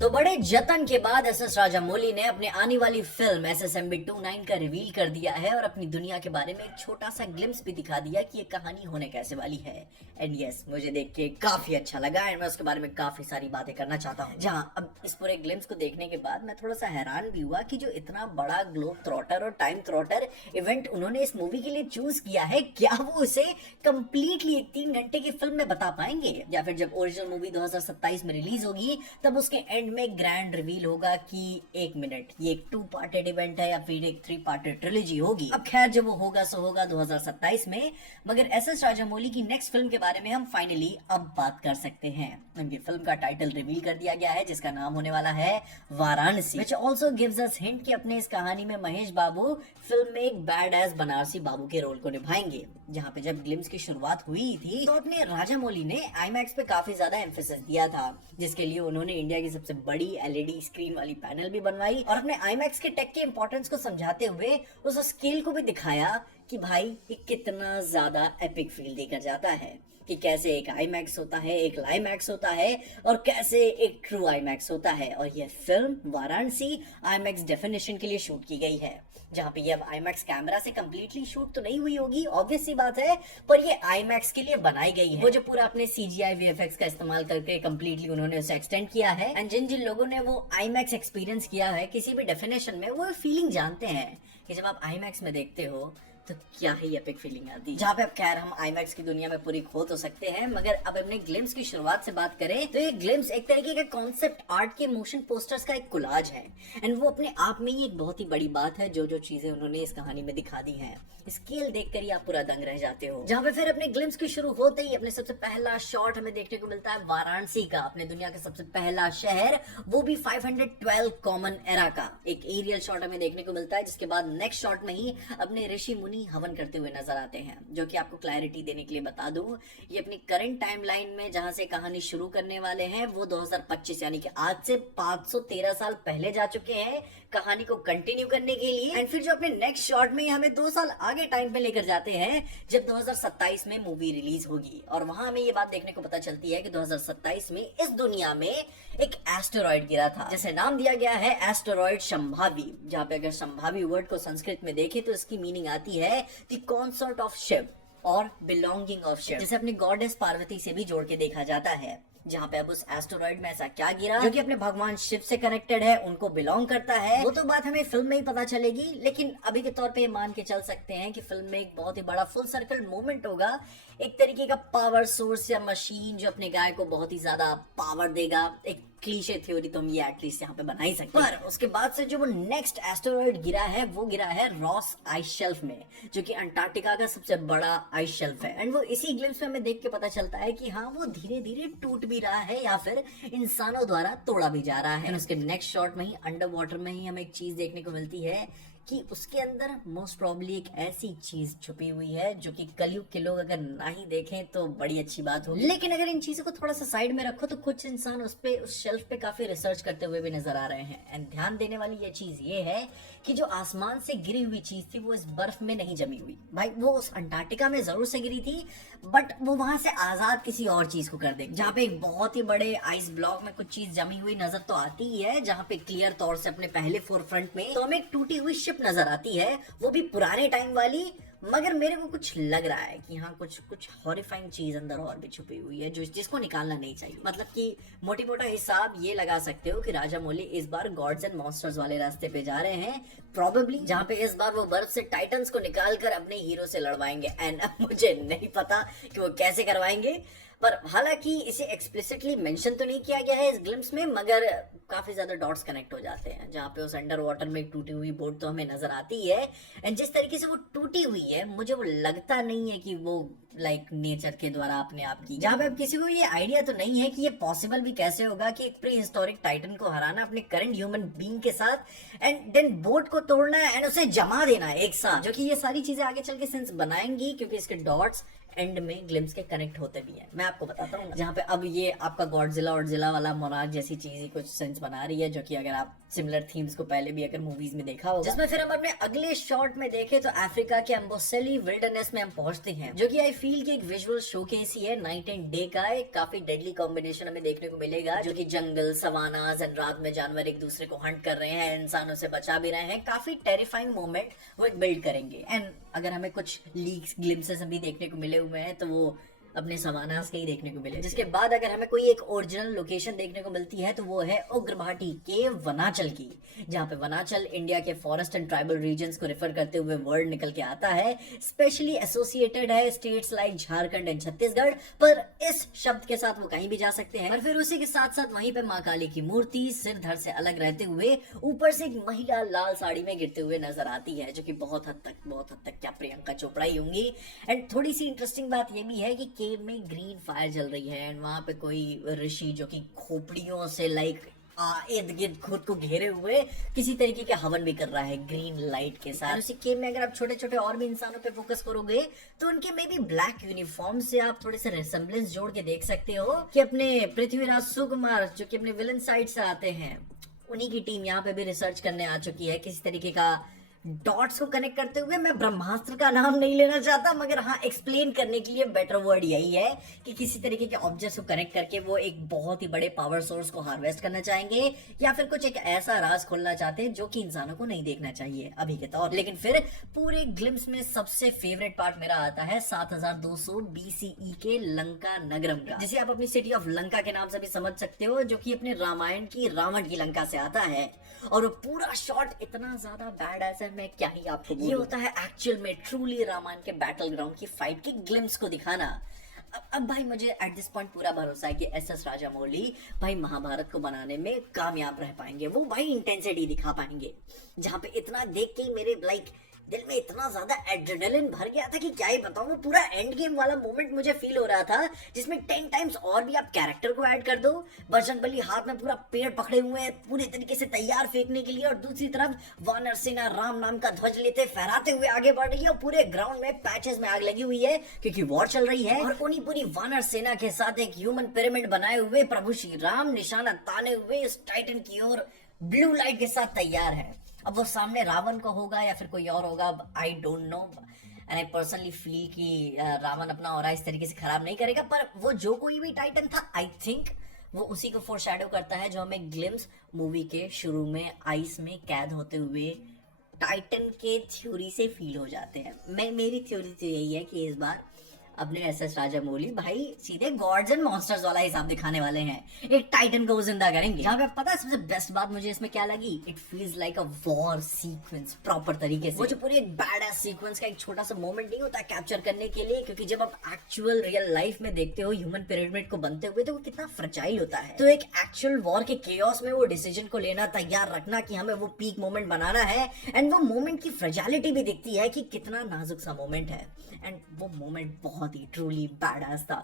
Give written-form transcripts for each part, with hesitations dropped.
तो बड़े जतन के बाद एसएस राजामौली ने अपने आने वाली फिल्म एसएसएमबी 29 का रिवील कर दिया है और अपनी दुनिया के बारे में एक छोटा सा ग्लिम्स भी दिखा दिया कि ये कहानी होने कैसे वाली है। एंड यस, मुझे देख के काफी अच्छा लगा एंड मैं उसके बारे में काफी सारी बातें करना चाहता हूँ। जहाँ अब इस पूरे ग्लिम्स को देखने के बाद मैं थोड़ा सा हैरान भी हुआ कि जो इतना बड़ा ग्लोब थ्रॉटर और टाइम थ्रॉटर इवेंट उन्होंने इस मूवी के लिए चूज किया है, क्या वो उसे कंप्लीटली एक 3 घंटे की फिल्म में बता पाएंगे, या फिर जब ओरिजिनल मूवी 2027 में रिलीज होगी तब उसके एंड में ग्रैंड रिवील होगा कि एक मिनट ये एक 2 पार्टेड इवेंट है या फिर एक 3 पार्टेड ट्रिलॉजी होगी। अब खैर जब वो होगा सो होगा 2027 में। मगर एसएस राजामौली की नेक्स्ट फिल्म के बारे में हम फाइनली अब बात कर सकते हैं। उनकी फिल्म का टाइटल रिवील कर दिया गया है जिसका नाम होने वाला है Varanasi, which also gives us hint कि अपने इस कहानी में महेश बाबू फिल्म में एक बैड एस बनारसी बाबू के रोल को निभाएंगे। जहाँ पे जब ग्लिम्स की शुरुआत हुई थी तो अपने राजामौली ने आईमैक्स पे काफी ज्यादा एम्फेसिस दिया था, जिसके लिए उन्होंने इंडिया की सबसे बड़ी एलईडी स्क्रीन वाली पैनल भी बनवाई और अपने आईमैक्स के टेक के इंपॉर्टेंस को समझाते हुए उस स्केल को भी दिखाया कि भाई ये कितना ज्यादा एपिक फील देकर जाता है, कि कैसे एक आईमैक्स होता है, एक लाईमैक्स होता है और कैसे एक ट्रू आईमैक्स होता है। और यह फिल्म वाराणसी आईमैक्स डेफिनेशन के लिए शूट की गई है, जहाँ पे ये अब आईमैक्स कैमरा से कंप्लीटली शूट तो नहीं हुई होगी, ऑब्वियस सी बात है, पर ये आईमैक्स के लिए बनाई गई है। वो जो पूरा अपने सीजीआई वीएफएक्स का इस्तेमाल करके कंप्लीटली उन्होंने उसे एक्सटेंड किया है। एंड जिन जिन लोगों ने वो आईमैक्स एक्सपीरियंस किया है किसी भी डेफिनेशन में, वो फीलिंग जानते हैं कि जब आप आईमैक्स में देखते हो तो क्या ही एपिक फीलिंग आती है। जहाँ पे अब खैर हम आईमैक्स की दुनिया में पूरी खो तो सकते हैं, मगर अब अपने ग्लिम्स की शुरुआत से बात करें तो ये ग्लिम्स एक तरीके का कॉन्सेप्ट आर्ट के मोशन पोस्टर्स का एक कोलाज है। एंड वो अपने आप में ही एक बहुत ही बड़ी बात है। जो जो चीजें उन्होंने इस कहानी में दिखा दी हैं, स्केल देखकर ही आप पूरा दंग रह जाते हो। जहाँ पे फिर अपने ग्लिम्स की शुरू होते ही अपने सबसे पहला शॉट हमें देखने को मिलता है वाराणसी का, अपने दुनिया का सबसे पहला शहर, वो भी 512 कॉमन एरा का एक एरियल शॉट हमें देखने को मिलता है। जिसके बाद नेक्स्ट शॉट में ही अपने ऋषि मुनि हवन करते हुए नजर आते हैं। जो कि आपको क्लैरिटी देने के लिए बता दूं, ये अपनी करंट टाइमलाइन में जहां से कहानी शुरू करने वाले हैं वो 2025 यानी कि आज से 513 साल पहले जा चुके हैं कहानी को कंटिन्यू करने के लिए। एंड फिर जो अपने नेक्स्ट शॉट में हमें 2 साल आगे टाइम पे लेकर जाते हैं जब 2027 में मूवी रिलीज होगी। और वहां हमें ये बात देखने को पता चलती है कि 2027 में इस दुनिया में एक एस्टेरॉइड गिरा था, जैसे नाम दिया गया है एस्टेरॉइड संभावी। जहाँ पे अगर संभावी वर्ड को संस्कृत में देखें तो इसकी मीनिंग आती है द कॉन्सर्ट ऑफ शिव और बिलोंगिंग ऑफ शिव, जिसे अपने गॉडेस पार्वती से भी जोड़ के देखा जाता है। जहाँ पे अब उस एस्टेरॉइड में ऐसा क्या गिरा जो कि अपने भगवान शिव से कनेक्टेड है, उनको बिलोंग करता है, वो तो बात हमें फिल्म में ही पता चलेगी। लेकिन अभी के तौर पे मान के चल सकते हैं कि फिल्म में एक बहुत ही बड़ा फुल सर्कल मोमेंट होगा, एक तरीके का पावर सोर्स या मशीन जो अपने गाय को बहुत ही ज्यादा पावर देगा। एक क्लीशे थ्योरी तो हम ये एटलीस्ट यहाँ पे बना ही सकते हैं। पर उसके बाद से जो वो नेक्स्ट एस्टेरॉइड गिरा है वो गिरा है रॉस आइस शेल्फ में, जो कि अंटार्कटिका का सबसे बड़ा आइस शेल्फ है। एंड वो इसी ग्लिम्स में हमें देख के पता चलता है कि हाँ वो धीरे धीरे टूट भी रहा है या फिर इंसानों द्वारा तोड़ा भी जा रहा है। उसके नेक्स्ट शॉट में ही अंडर वाटर में ही हमें एक चीज देखने को मिलती है कि उसके अंदर मोस्ट प्रॉब्ली एक ऐसी चीज छुपी हुई है जो कि कलयुग के लोग अगर ना ही देखें तो बड़ी अच्छी बात होगी। लेकिन अगर इन चीजों को थोड़ा सा साइड में रखो तो कुछ इंसान उस शेल्फ पे काफी रिसर्च करते हुए भी नजर आ रहे हैं। एंड ध्यान देने वाली ये चीज ये है कि जो आसमान से गिरी हुई चीज थी वो इस बर्फ में नहीं जमी हुई। भाई वो उस अंटार्कटिका में जरूर से गिरी थी, बट वो वहां से आजाद किसी और चीज को कर दे, जहाँ पे एक बहुत ही बड़े आइस ब्लॉक में कुछ चीज जमी हुई नजर तो आती ही है। जहाँ पे क्लियर तौर से अपने पहले फोरफ्रंट में तो हमें एक टूटी हुई शिप नजर आती है, वो भी पुराने टाइम वाली। मगर मेरे को कुछ लग रहा है कि हाँ कुछ हॉरिफाइंग चीज अंदर और भी छुपी हुई है जो जिसको निकालना नहीं चाहिए। मतलब कि मोटी मोटा हिसाब ये लगा सकते हो कि राजामौली इस बार गॉड्स एंड मॉन्स्टर्स वाले रास्ते पे जा रहे हैं प्रॉबेबली, जहाँ पे इस बार वो बर्फ से टाइटन्स को निकाल कर अपने हीरो से लड़वाएंगे। एंड मुझे नहीं पता कि वो कैसे करवाएंगे, पर हालांकि इसे एक्सप्लिसिटली मेंशन तो नहीं किया गया है इस ग्लिम्स में, मगर काफी ज्यादा डॉट्स कनेक्ट हो जाते हैं। जहाँ पे उस अंडर वाटर में एक टूटी हुई बोट तो हमें नजर आती है। एंड जिस तरीके से वो टूटी हुई है मुझे वो लगता नहीं है कि वो लाइक नेचर के द्वारा अपने आप की, जहाँ पे अब किसी को ये आइडिया तो नहीं है कि ये पॉसिबल भी कैसे होगा कि एक प्री हिस्टोरिक टाइटन को हराना अपने करंट ह्यूमन बीइंग के साथ एंड देन बोट को तोड़ना एंड उसे जमा देना एक साथ, जो कि ये सारी चीजें आगे चल के सेंस बनाएंगी क्योंकि इसके डॉट्स एंड में ग्लिम्स के कनेक्ट होते भी हैं। मैं आपको बताता हूँ, जहाँ पे अब ये आपका गॉडजिला और जिला वाला मोनार्क जैसी चीज ही कुछ सेंस बना रही है, जो कि अगर आप सिमिलर थीम्स को पहले भी अगर मूवीज में देखा होगा। जिसमें फिर हम अपने अगले शॉट में देखें तो अफ्रीका के अम्बोसेली विल्डरनेस में हम पहुंचते हैं, जो कि आई फील की एक विजुअल शोकेस ही है। नाइट एंड डे का एक काफी डेडली कॉम्बिनेशन हमें देखने को मिलेगा, जो कि जंगल, सवानाज एंड रात में जानवर एक दूसरे को हंट कर रहे हैं, इंसानों से बचा भी रहे हैं। काफी टेरिफाइंग मोमेंट वो बिल्ड करेंगे। एंड अगर हमें कुछ लीक्स ग्लिम्सेस भी देखने को मिले हुए हैं तो वो अपने समानास के ही देखने को मिले। जिसके बाद अगर हमें कोई एक ओरिजिनल लोकेशन देखने को मिलती है तो वो है उग्रभाटी के वनाचल की, जहाँ पे वनाचल इंडिया के फॉरेस्ट एंड ट्राइबल रीजन्स को रेफर करते हुए वर्ड निकल के आता है। स्पेशली एसोसिएटेड है states like Jharkhand and Chhattisgarh, पर इस शब्द के साथ वो कहीं भी जा सकते हैं। और फिर उसी के साथ साथ वहीं पे माँ काली की मूर्ति सिर धड़ से अलग रहते हुए ऊपर से एक महिला लाल साड़ी में गिरते हुए नजर आती है, जो कि बहुत हद तक क्या प्रियंका चोपड़ा ही होंगी। एंड थोड़ी सी इंटरेस्टिंग बात ये भी है कि केव में ग्रीन फायर जल रही है एंड वहां पे कोई ऋषि जो कि खोपड़ियों से लाइक इर्द गिर्द खुद को घेरे हुए किसी तरीके के हवन भी कर रहा है ग्रीन लाइट के साथ। उसी केव में अगर आप छोटे छोटे और भी इंसानों पे फोकस करोगे तो उनके में भी ब्लैक यूनिफॉर्म से आप थोड़े से रेसेम्बलेंस जोड़ के देख सकते हो कि अपने पृथ्वीराज सुकुमार जो कि अपने विलन साइड से आते हैं, उन्हीं की टीम यहाँ पे भी रिसर्च करने आ चुकी है किसी तरीके का डॉट्स को कनेक्ट करते हुए। मैं ब्रह्मास्त्र का नाम नहीं लेना चाहता, मगर हाँ एक्सप्लेन करने के लिए बेटर वर्ड यही है कि किसी तरीके के ऑब्जेक्ट्स को कनेक्ट करके वो एक बहुत ही बड़े पावर सोर्स को हार्वेस्ट करना चाहेंगे, या फिर कुछ एक ऐसा राज खोलना चाहते हैं जो कि इंसानों को नहीं देखना चाहिए अभी के तौर। लेकिन फिर पूरे ग्लिम्स में सबसे फेवरेट पार्ट मेरा आता है 7200 BCE के लंका नगरम का, जिसे आप अपनी सिटी ऑफ लंका के नाम से भी समझ सकते हो, जो कि अपने रामायण की रावण की लंका से आता है। और वो पूरा शॉट इतना ज्यादा बैड है, मैं क्या ही आपको ये होता है एक्चुअल में ट्रूली रामायण के बैटल ग्राउंड की फाइट की ग्लिम्स को दिखाना। अब भाई मुझे एट दिस पॉइंट पूरा भरोसा है कि एस राजामौली भाई महाभारत को बनाने में कामयाब रह पाएंगे। वो भाई इंटेंसिटी दिखा पाएंगे, जहाँ पे इतना देख के ही मेरे लाइक दिल में इतना ज्यादा एड्रेनलिन भर गया था कि क्या ही बताऊं। वो पूरा एंड गेम वाला मोमेंट मुझे फील हो रहा था, जिसमें 10 टाइम्स और भी आप कैरेक्टर को ऐड कर दो। बजरंगबली हाथ में पूरा पेड़ पकड़े हुए हैं पूरे तरीके से तैयार फेंकने के लिए, और दूसरी तरफ वानर सेना राम नाम का ध्वज लेते फहराते हुए आगे बढ़ रही है, और पूरे ग्राउंड में पैचेस में आग लगी हुई है क्योंकि वॉर चल रही है। और उन्हीं पूरी वानर सेना के साथ एक ह्यूमन पिरामिड बनाए हुए प्रभु श्री राम निशाना ताने हुए इस टाइटन की ओर ब्लू लाइट के साथ तैयार है। अब वो सामने रावण को होगा या फिर कोई और होगा, I don't know. And I personally feel कि रावण अपना ऑरा इस तरीके से खराब नहीं करेगा, पर वो जो कोई भी टाइटन था आई थिंक वो उसी को फोरशैडो करता है जो हमें ग्लिम्स मूवी के शुरू में आइस में कैद होते हुए टाइटन के थ्योरी से फील हो जाते हैं। मेरी थ्योरी तो यही है कि इस बार अपने एस राजामौली भाई सीधे गॉड्स एंड मॉन्स्टर्स वाला हिसाब दिखाने वाले हैं, एक टाइटन को जिंदा करेंगे। जहाँ पे पता है सबसे बेस्ट बात मुझे इसमें क्या लगी, it feels like a war sequence proper तरीके से। वो जो पूरी एक बैड एस सीक्वेंस का एक छोटा सा मोमेंट नहीं होता कैप्चर करने के लिए, क्योंकि जब आप एक्चुअल रियल लाइफ में देखते हो ह्यूमन पिरामिड को बनते हुए तो वो कितना फ्रजाइल होता है। तो एक एक्चुअल वॉर के केओस में वो डिसीजन को लेना, तैयार रखना कि हमें वो पीक मोमेंट बनाना है, एंड वो मोमेंट की फ्रजालिटी भी दिखती है कि कितना नाजुक सा मोमेंट है। एंड वो मोमेंट बहुत ही ट्रूली बैडअस था।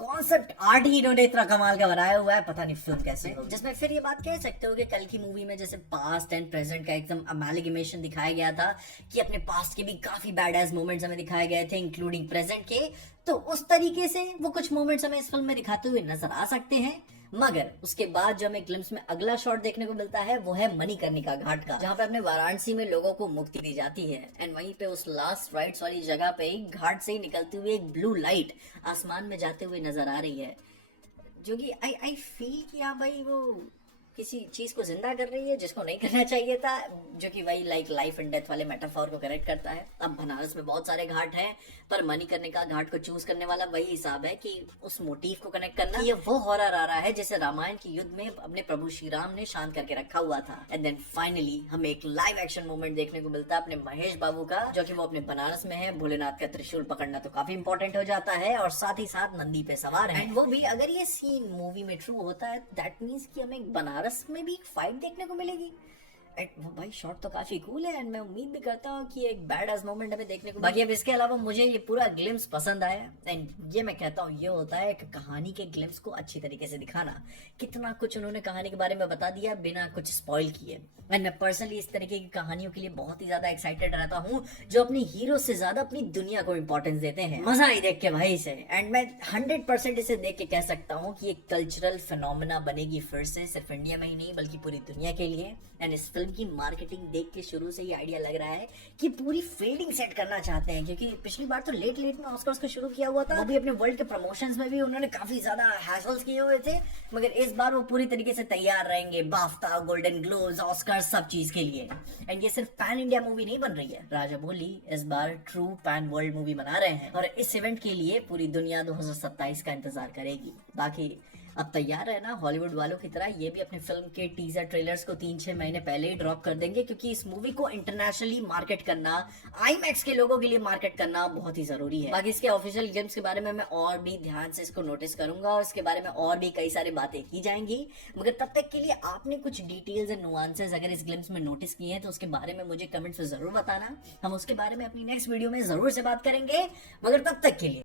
कॉन्सेप्ट आर्ट ही इन्होंने इतना कमाल का बनाया हुआ है, पता नहीं फिल्म कैसे होगी। जिसमें फिर ये बात कह सकते हो कि कल की मूवी में जैसे पास्ट एंड प्रेजेंट का एकदम अमेलिगेशन दिखाया गया था, कि अपने पास्ट के भी काफी बैडअस मोमेंट्स हमें दिखाए गए थे इंक्लूडिंग प्रेजेंट के, तो उस तरीके से वो कुछ मोमेंट्स हमें इस फिल्म में दिखाते हुए नजर आ सकते हैं। मगर उसके बाद जो हमें ग्लिम्स में अगला शॉट देखने को मिलता है वो है मणिकर्णिका घाट का, जहाँ पे अपने वाराणसी में लोगों को मुक्ति दी जाती है। एंड वहीं पे उस लास्ट राइड्स वाली जगह पे ही घाट से ही निकलती हुई एक ब्लू लाइट आसमान में जाते हुए नजर आ रही है, जो कि आई फील कि हाँ भाई वो किसी चीज को जिंदा कर रही है जिसको नहीं करना चाहिए था, जो कि वही लाइक लाइफ एंड डेथ वाले मेटाफोर को करेक्ट करता है। अब बनारस में बहुत सारे घाट हैं, पर मणिकर्णिका घाट को चूज करने वाला वही हिसाब है कि उस मोटिव को कनेक्ट करना। ये वो हॉरर आ रहा है जैसे रामायण के युद्ध में अपने प्रभु श्री राम ने शांत करके रखा हुआ था। एंड देन फाइनली हमें एक लाइव एक्शन मूवमेंट देखने को मिलता है अपने महेश बाबू का, जो कि वो अपने बनारस में है। भोलेनाथ का त्रिशूल पकड़ना तो काफी इंपॉर्टेंट हो जाता है, और साथ ही साथ नंदी पे सवार है। वो भी अगर ये सीन मूवी में ट्रू होता है, दैट मीन्स कि हमें बनारस में भी फाइट देखने को मिलेगी। वो भाई शॉट तो काफी कूल है एंड मैं उम्मीद भी करता हूँ कि एक बैड एज मोमेंट हमें देखने को बाकी अब इसके अलावा मुझे ये पूरा ग्लिम्स पसंद आया एंड ये मैं कहता हूँ ये होता है कि कहानी के ग्लिम्स को अच्छी तरीके से दिखाना। कितना कुछ उन्होंने कहानी के बारे में बता दिया बिना कुछ स्पॉइल किए एंड मैं पर्सनली इस तरीके की कहानियों के लिए बहुत ही ज्यादा एक्साइटेड रहता हूँ जो अपनी हीरो से ज्यादा अपनी दुनिया को इंपॉर्टेंस देते हैं। मजा आई देख के भाई से एंड मैं 100% इसे देख के कह सकता हूँ कि एक कल्चरल फिनोमेना बनेगी फिर से, सिर्फ इंडिया में ही नहीं बल्कि पूरी दुनिया के लिए। एंड इस फिल्म की मार्केटिंग देख के शुरू से ही आइडिया लग रहा है कि पूरी फील्डिंग सेट करना चाहते हैं, क्योंकि पिछली बार तो लेट में ऑस्कर्स को शुरू किया हुआ था, वो भी अपने वर्ल्ड के प्रमोशंस में भी उन्होंने काफी ज्यादा हैसल्स किए हुए थे, मगर इस बार वो पूरी तरीके से तैयार रहेंगे बाफ्ता, गोल्डन ग्लोब्स, ऑस्कर सब चीज के लिए। एंड ये सिर्फ पैन इंडिया मूवी नहीं बन रही है, राजामौली इस बार ट्रू पैन वर्ल्ड मूवी बना रहे हैं और इस इवेंट के लिए पूरी दुनिया 2027 का इंतजार करेगी। बाकी अब तैयार है ना, हॉलीवुड वालों की तरह ये भी अपनी फिल्म के टीजर ट्रेलर्स को 3-6 महीने पहले ही ड्रॉप कर देंगे, क्योंकि इस मूवी को इंटरनेशनली मार्केट करना, आईमैक्स के लोगों के लिए मार्केट करना बहुत ही जरूरी है। बाकी इसके ऑफिशियल गेम्स के बारे में मैं और भी ध्यान से इसको नोटिस करूंगा और इसके बारे में और भी कई सारी बातें की जाएंगी, मगर तब तक के लिए आपने कुछ डिटेल्स एंड नुआंसेस अगर इस ग्लिम्स में नोटिस किए हैं तो उसके बारे में मुझे कमेंट्स में जरूर बताना, हम उसके बारे में अपनी नेक्स्ट वीडियो में जरूर से बात करेंगे। मगर तब तक के लिए